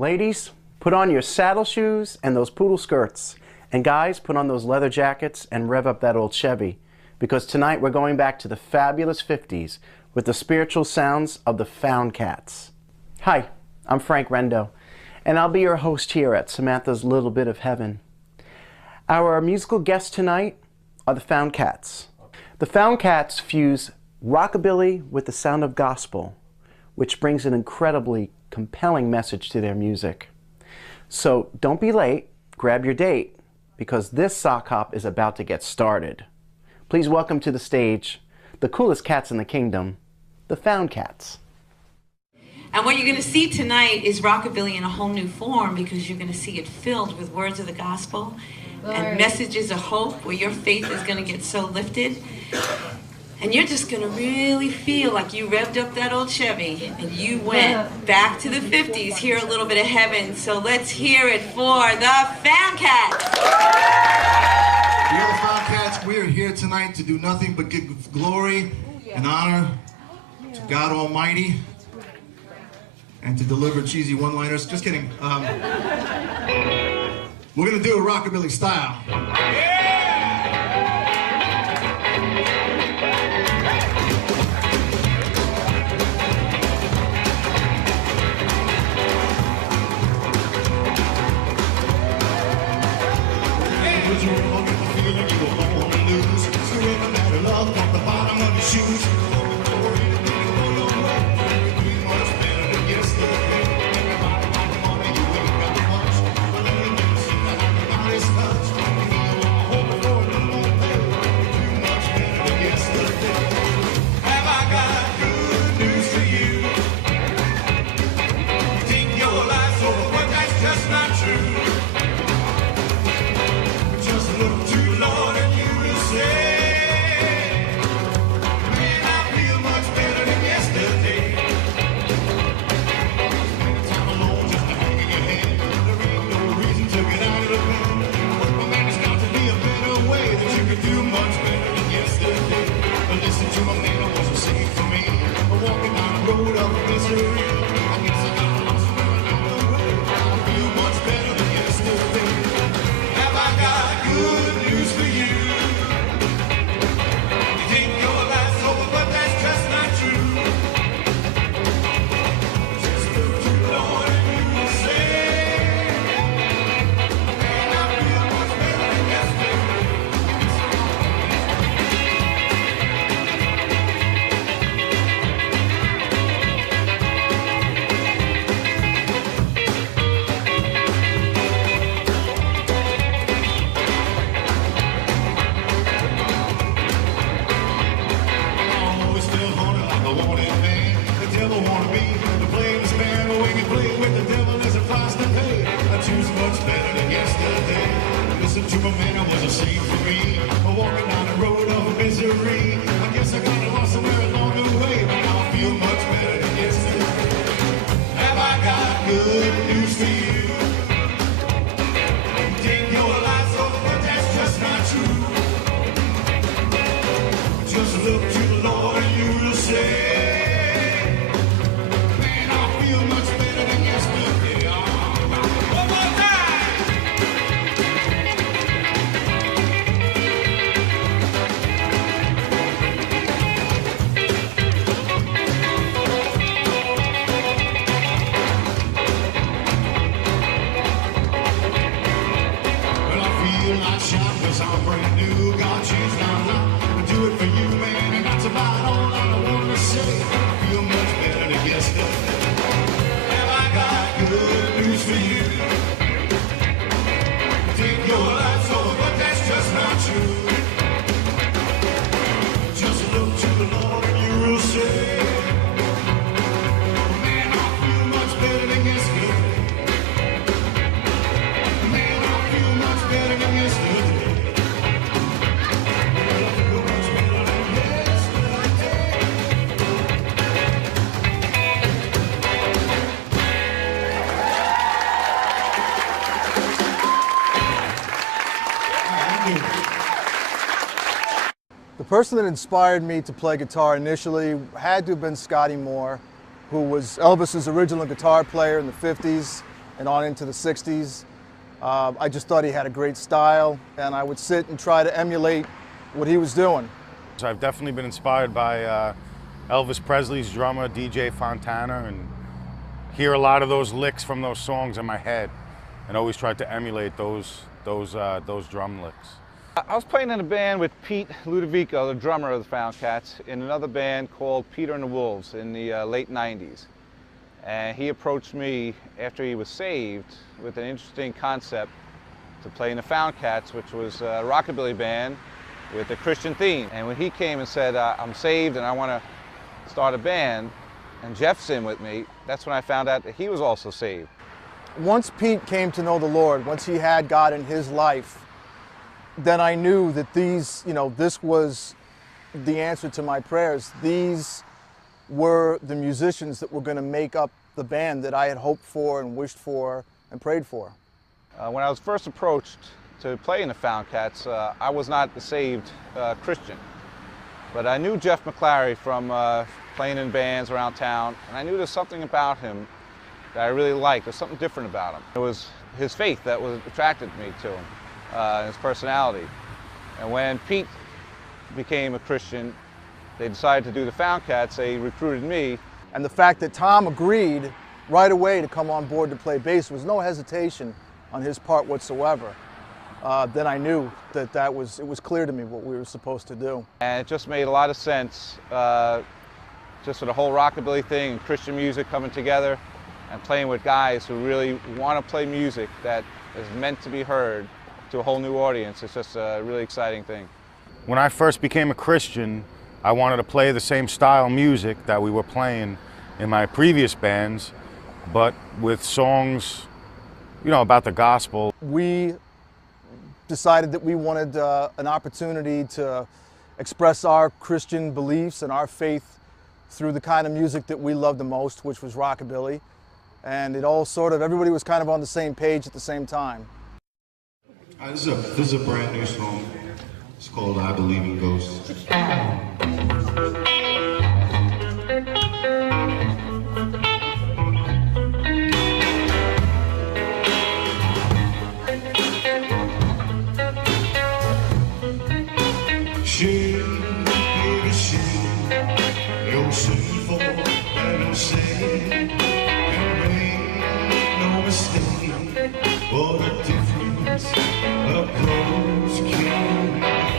Ladies, put on your saddle shoes and those poodle skirts. And guys, put on those leather jackets and rev up that old Chevy. Because tonight we're going back to the fabulous 50s with the spiritual sounds of the Foundcats. Hi, I'm Frank Rendo, and I'll be your host here at Samantha's Little Bit of Heaven. Our musical guests tonight are the Foundcats. The Foundcats fuse rockabilly with the sound of gospel, which brings an incredibly compelling message to their music. So don't be late, grab your date, because this sock hop is about to get started. Please welcome to the stage the coolest cats in the kingdom, the Foundcats. And what you're going to see tonight is rockabilly in a whole new form, because you're going to see it filled with words of the gospel and messages of hope, where your faith is going to get so lifted. And you're just going to really feel like you revved up that old Chevy and you went back to the 50s, hear a little bit of heaven. So let's hear it for the Foundcats. We are the Foundcats. We are here tonight to do nothing but give glory and honor to God Almighty and to deliver cheesy one-liners. Just kidding. We're going to do a rockabilly style. The person that inspired me to play guitar initially had to have been Scotty Moore, who was Elvis's original guitar player in the 50s. and on into the 60s. I just thought he had a great style, and I would sit and try to emulate what he was doing. So I've definitely been inspired by Elvis Presley's drummer, DJ Fontana, and hear a lot of those licks from those songs in my head, and always tried to emulate those drum licks. I was playing in a band with Pete Ludovico, the drummer of the Foundcats, in another band called Peter and the Wolves in the late 90s. And he approached me after he was saved with an interesting concept to play in the Foundcats, which was a rockabilly band with a Christian theme. And when he came and said, I'm saved and I want to start a band, and Jeff's in with me, that's when I found out that he was also saved. Once Pete came to know the Lord, once he had God in his life, then I knew that this was the answer to my prayers. These were the musicians that were going to make up the band that I had hoped for and wished for and prayed for. When I was first approached to play in the Foundcats, I was not a saved Christian. But I knew Jeff McClary from playing in bands around town, and I knew there's something about him that I really liked. There's something different about him. It was his faith that attracted me to him, his personality. And when Pete became a Christian, they decided to do the Foundcats. They recruited me. And the fact that Tom agreed right away to come on board to play bass, there was no hesitation on his part whatsoever. Then I knew that it was clear to me what we were supposed to do. And it just made a lot of sense, just for the whole rockabilly thing and Christian music coming together and playing with guys who really want to play music that is meant to be heard to a whole new audience. It's just a really exciting thing. When I first became a Christian, I wanted to play the same style music that we were playing in my previous bands, but with songs, about the gospel. We decided that we wanted an opportunity to express our Christian beliefs and our faith through the kind of music that we loved the most, which was rockabilly. And it all everybody was kind of on the same page at the same time. This is a brand new song. It's called I Believe in Ghosts. Shame, baby, shame, you're sinful and insane, and make no mistake, what a difference a clothes can make.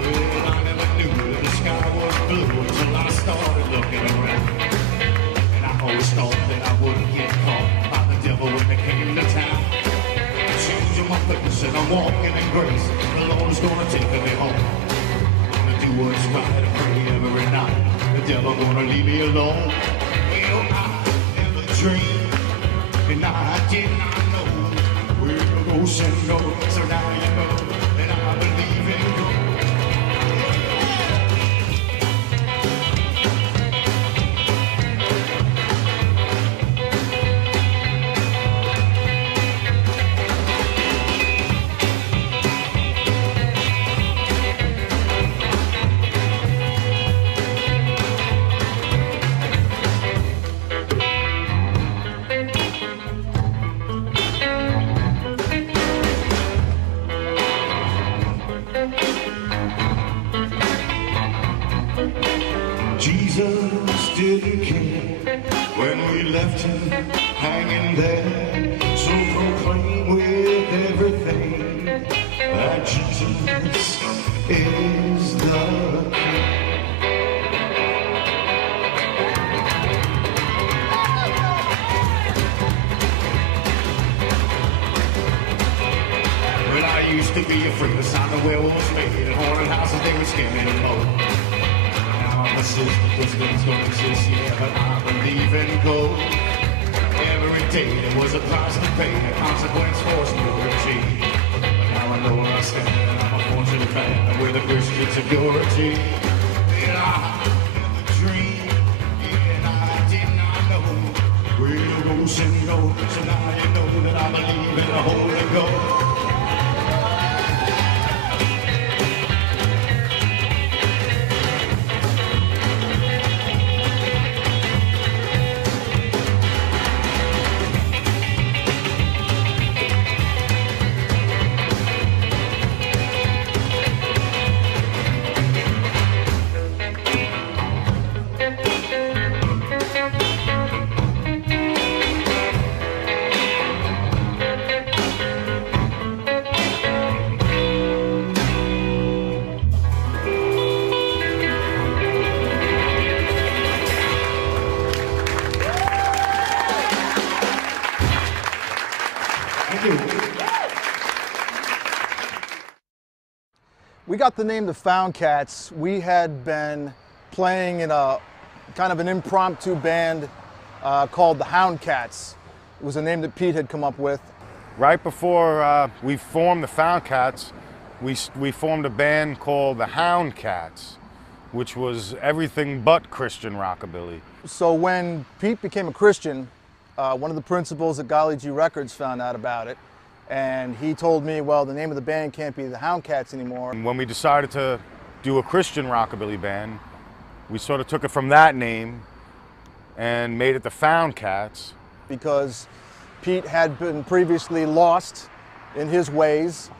Well, I never knew that the sky was blue until I started looking around. I always thought that I wouldn't get caught by the devil when they came to town. Changing my purpose and I'm walking in grace. The Lord is gonna take me home. Gonna do what's right and pray every night. The devil gonna leave me alone. Well, I never dreamed and I did not know where the ghosts and go. So now you know that I believe in God. Jesus didn't care when we left him hanging there. So proclaim with everything that Jesus is the King. Well, I used to be afraid of sound of werewolves made at haunted houses, they would scare me the most. My sister Christians don't exist, yeah, but I believe in gold. Every day there was a price to pay, a consequence for security. But now I know where I stand, and I'm a fortunate man with a Christian security. And I never dreamed, and I did not know where the ghosts and go. So now you know that I believe in the Holy Ghost. We got the name the Foundcats. We had been playing in a kind of an impromptu band called the Foundcats. It was a name that Pete had come up with. Right before we formed the Foundcats, we formed a band called the Foundcats, which was everything but Christian rockabilly. So when Pete became a Christian, one of the principals at Golly G Records found out about it, and he told me, well, the name of the band can't be the Foundcats anymore. And when we decided to do a Christian rockabilly band, we sort of took it from that name and made it the Foundcats. Because Pete had been previously lost in his ways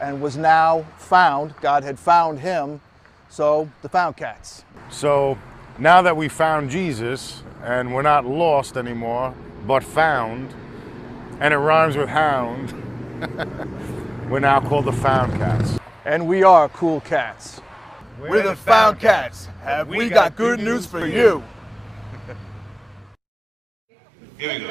and was now found. God had found him, so the Foundcats. So now that we found Jesus and we're not lost anymore, but found, and it rhymes with hound, we're now called the Foundcats. And we are cool cats. We're the Foundcats. Have we got good news for you? Here we go.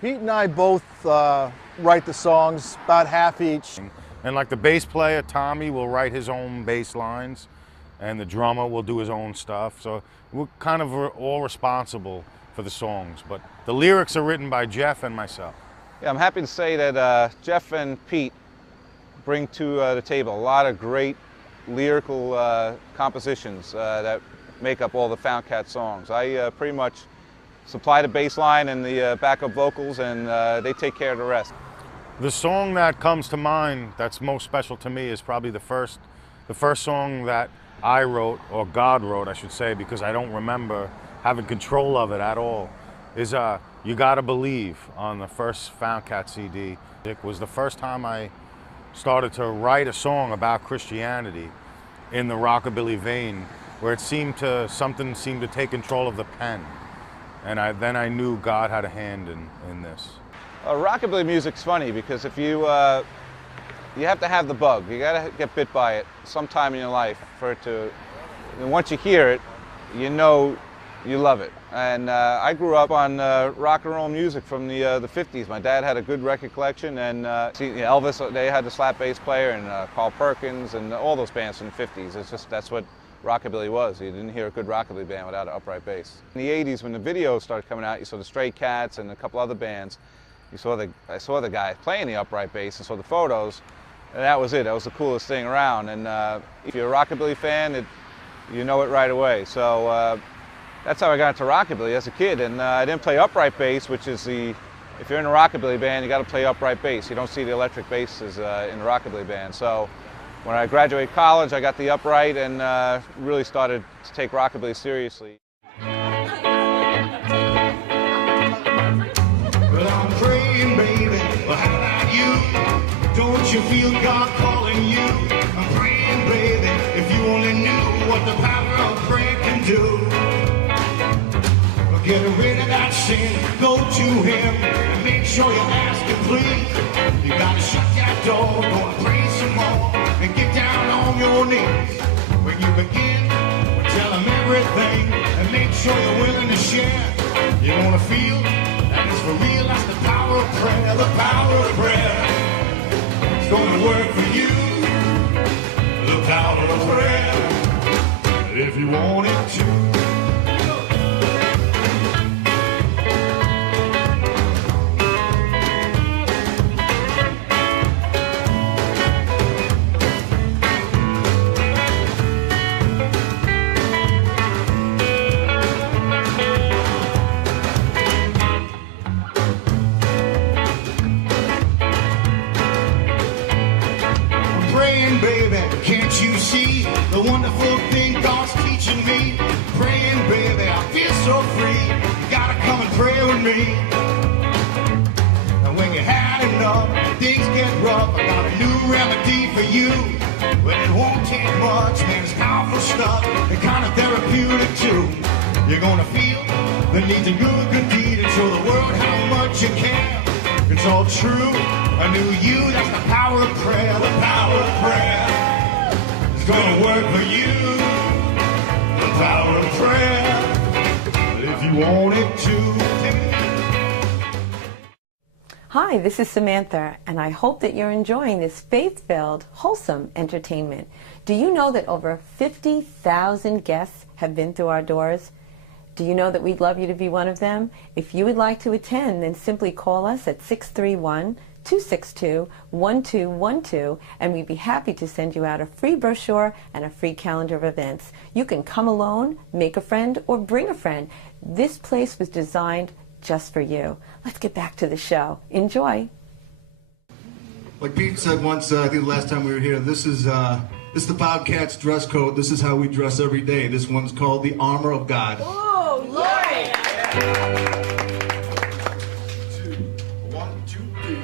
Pete and I both write the songs, about half each. And like the bass player, Tommy, will write his own bass lines, and the drummer will do his own stuff. So we're kind of all responsible for the songs, but the lyrics are written by Jeff and myself. Yeah, I'm happy to say that Jeff and Pete bring to the table a lot of great lyrical compositions that make up all the Foundcat songs. I pretty much supply the bass line and the backup vocals, and they take care of the rest. The song that comes to mind that's most special to me is probably the first song that I wrote, or God wrote, I should say, because I don't remember having control of it at all, is You Gotta Believe on the first Foundcat CD. It was the first time I started to write a song about Christianity in the rockabilly vein, where something seemed to take control of the pen. And then I knew God had a hand in this. Rockabilly music's funny because if you you have to have the bug. You gotta get bit by it sometime in your life for it to. And once you hear it, you know you love it. And I grew up on rock and roll music from the 50s. My dad had a good record collection, and Elvis, they had the slap bass player, and Carl Perkins, and all those bands from the 50s. It's just that's what rockabilly was. You didn't hear a good rockabilly band without an upright bass. In the 80s, when the videos started coming out, you saw the Stray Cats and a couple other bands. I saw the guy playing the upright bass and saw the photos, and that was it. That was the coolest thing around. And if you're a rockabilly fan, you know it right away. So that's how I got into rockabilly as a kid. And I didn't play upright bass, which is if you're in a rockabilly band, you got to play upright bass. You don't see the electric basses in a rockabilly band. So when I graduated college, I got the upright and really started to take rockabilly seriously. Well, I'm praying, baby. Well, how about you? Don't you feel God calling you? I'm praying, baby. If you only knew what the power of prayer can do. Well, get rid of that sin, go to Him, and make sure you ask Him, please. You gotta shut that door, go and pray some more, and get down on your knees. When you begin, well, tell Him everything, and make sure you're willing to share. You're gonna feel that it's for real. That's the power of prayer, the power of prayer. It's gonna work for you, the power of prayer, if you want it to. Can't you see the wonderful thing God's teaching me? Praying, baby, I feel so free. You gotta come and pray with me. And when you had enough, things get rough, I got a new remedy for you. Well, it won't take much, man, it's powerful stuff, and kind of therapeutic too. You're gonna feel the need to do a good deed and show the world how much you care. It's all true, a new you, that's the power of prayer, the power of prayer. It's gonna work for you, the power of prayer, if you want it to. Hi, this is Samantha, and I hope that you're enjoying this faith-filled, wholesome entertainment. Do you know that over 50,000 guests have been through our doors? Do you know that we'd love you to be one of them? If you would like to attend, then simply call us at 631-262-1212, and we'd be happy to send you out a free brochure and a free calendar of events. You can come alone, make a friend, or bring a friend. This place was designed just for you. Let's get back to the show. Enjoy. Like Pete said once, I think the last time we were here, this is the Foundcats dress code. This is how we dress every day. This one's called the Armor of God. Oh, Lord! 1, 2, 3.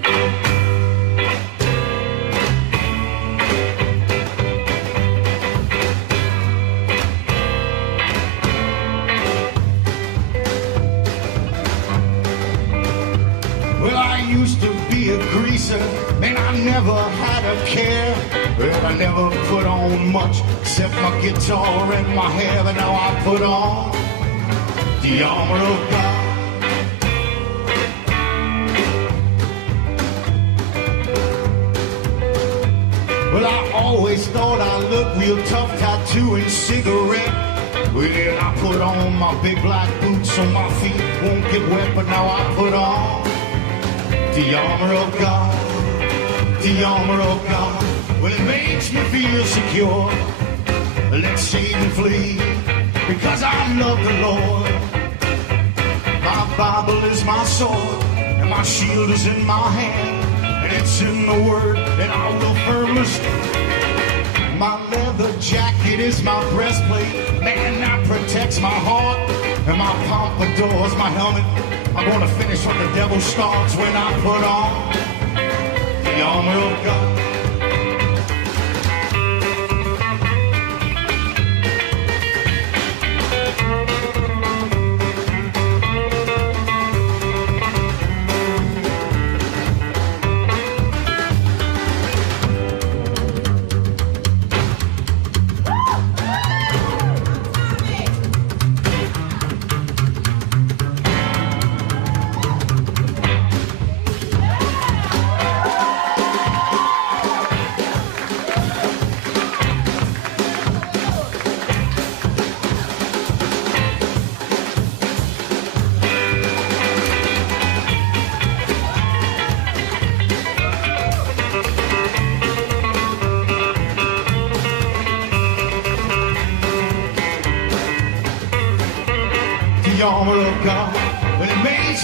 Well, I used to be a greaser, and I never had a care. Well, I never put on much except my guitar and my hair, but now I put on the armor of God. Well, I always thought I looked real tough, tattoo and cigarette. Well, then I put on my big black boots so my feet won't get wet, but now I put on the armor of God, the armor of God. Well, it makes me feel secure. Let's Satan flee, because I love the Lord. My Bible is my sword, and my shield is in my hand, and it's in the Word that I will firmly stand. My leather jacket is my breastplate, man, that protects my heart, and my pompadour is my helmet. I'm gonna finish what the devil starts when I put on the armor of God.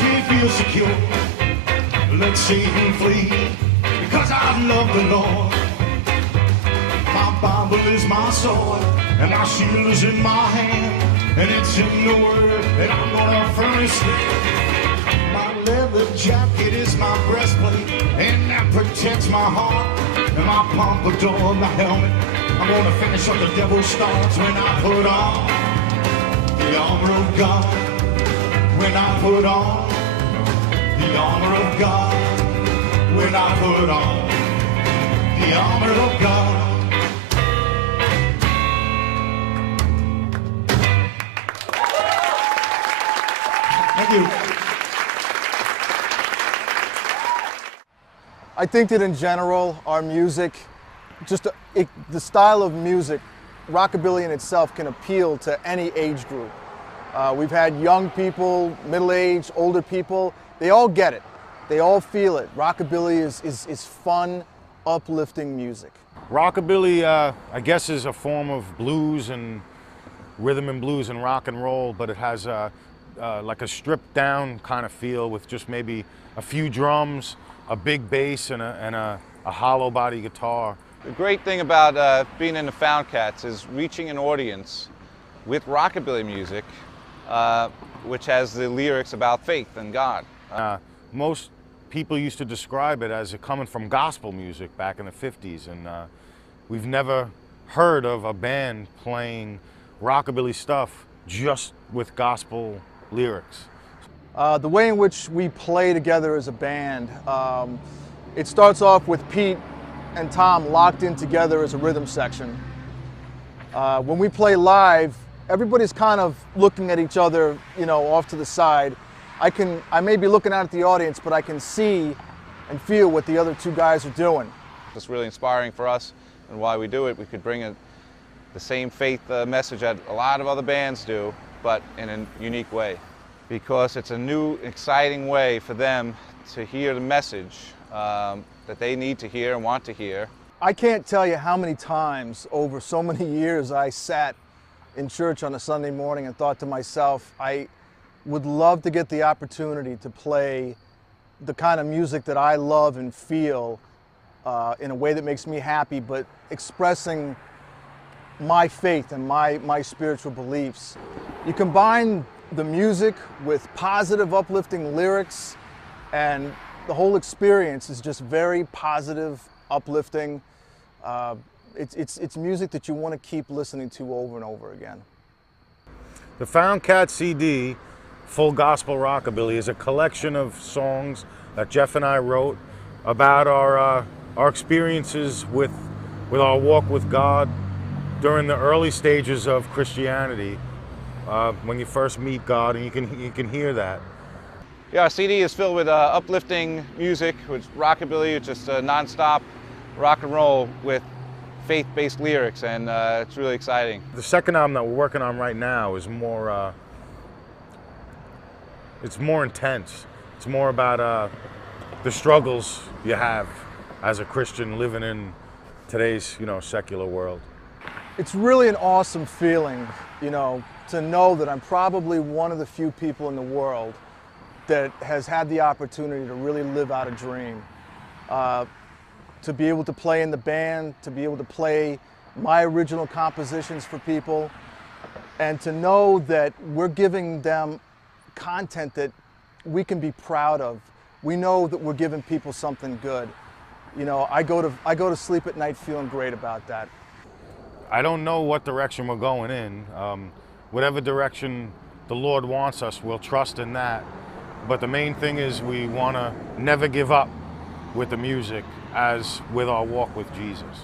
me feel secure. Let's see him flee, because I love the Lord. My Bible is my sword, and my shield is in my hand, and it's in the Word that I'm gonna firmly stand. My leather jacket is my breastplate, and that protects my heart, and my pompadour, my helmet. I'm gonna finish what the devil starts when I put on the armor of God. When I put on the armor of God. When I put on the armor of God. Thank you. I think that in general, our music, the style of music, rockabilly in itself can appeal to any age group. We've had young people, middle-aged, older people. They all get it. They all feel it. Rockabilly is fun, uplifting music. Rockabilly, I guess, is a form of blues and rhythm and blues and rock and roll, but it has like a stripped down kind of feel with just maybe a few drums, a big bass, and a hollow body guitar. The great thing about being in the Foundcats is reaching an audience with rockabilly music, which has the lyrics about faith and God. Most people used to describe it as coming from gospel music back in the 50s, and we've never heard of a band playing rockabilly stuff just with gospel lyrics. The way in which we play together as a band, it starts off with Pete and Tom locked in together as a rhythm section. When we play live, everybody's kind of looking at each other, you know, off to the side. I may be looking out at the audience, but I can see and feel what the other two guys are doing. It's really inspiring for us, and why we do it. We could bring the same faith message that a lot of other bands do, but in a unique way. Because it's a new, exciting way for them to hear the message that they need to hear and want to hear. I can't tell you how many times over so many years I sat in church on a Sunday morning and thought to myself, I would love to get the opportunity to play the kind of music that I love and feel in a way that makes me happy, but expressing my faith and my spiritual beliefs. You combine the music with positive, uplifting lyrics, and the whole experience is just very positive, uplifting. It's music that you want to keep listening to over and over again. The Foundcats CD, Full Gospel Rockabilly, is a collection of songs that Jeff and I wrote about our experiences with our walk with God during the early stages of Christianity, when you first meet God, and you can hear that. Yeah, our CD is filled with uplifting music, which rockabilly, it's just non-stop rock and roll with faith-based lyrics, and it's really exciting. The second album that we're working on right now is more, it's more intense. It's more about the struggles you have as a Christian living in today's, secular world. It's really an awesome feeling, to know that I'm probably one of the few people in the world that has had the opportunity to really live out a dream. To be able to play in the band, to be able to play my original compositions for people, and to know that we're giving them content that we can be proud of. We know that we're giving people something good. I go to sleep at night feeling great about that. I don't know what direction we're going in. Whatever direction the Lord wants us, we'll trust in that. But the main thing is we want to never give up with the music, as with our walk with Jesus.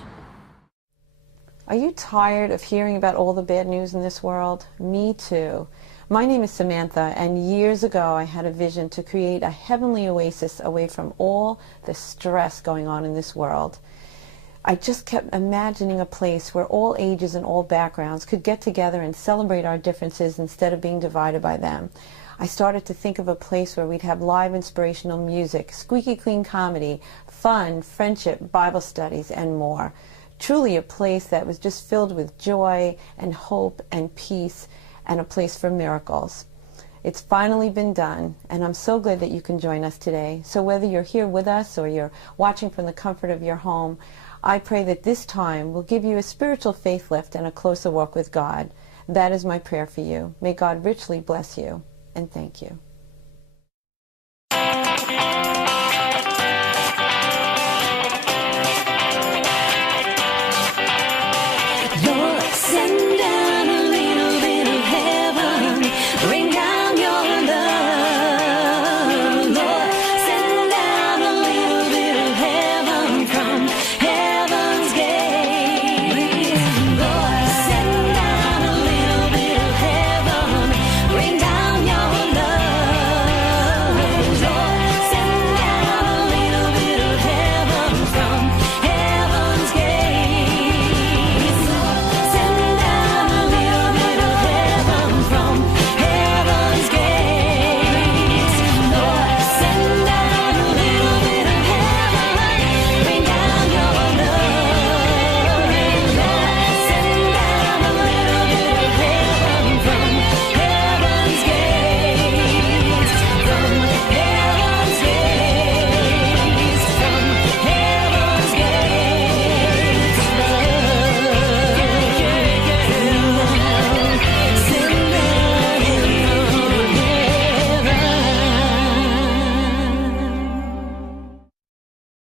Are you tired of hearing about all the bad news in this world? Me too. My name is Samantha, and years ago I had a vision to create a heavenly oasis away from all the stress going on in this world. I just kept imagining a place where all ages and all backgrounds could get together and celebrate our differences instead of being divided by them. I started to think of a place where we'd have live inspirational music, squeaky clean comedy, fun, friendship, Bible studies, and more. Truly a place that was just filled with joy and hope and peace, and a place for miracles. It's finally been done, and I'm so glad that you can join us today. So whether you're here with us or you're watching from the comfort of your home, I pray that this time will give you a spiritual faith lift and a closer walk with God. That is my prayer for you. May God richly bless you, and thank you.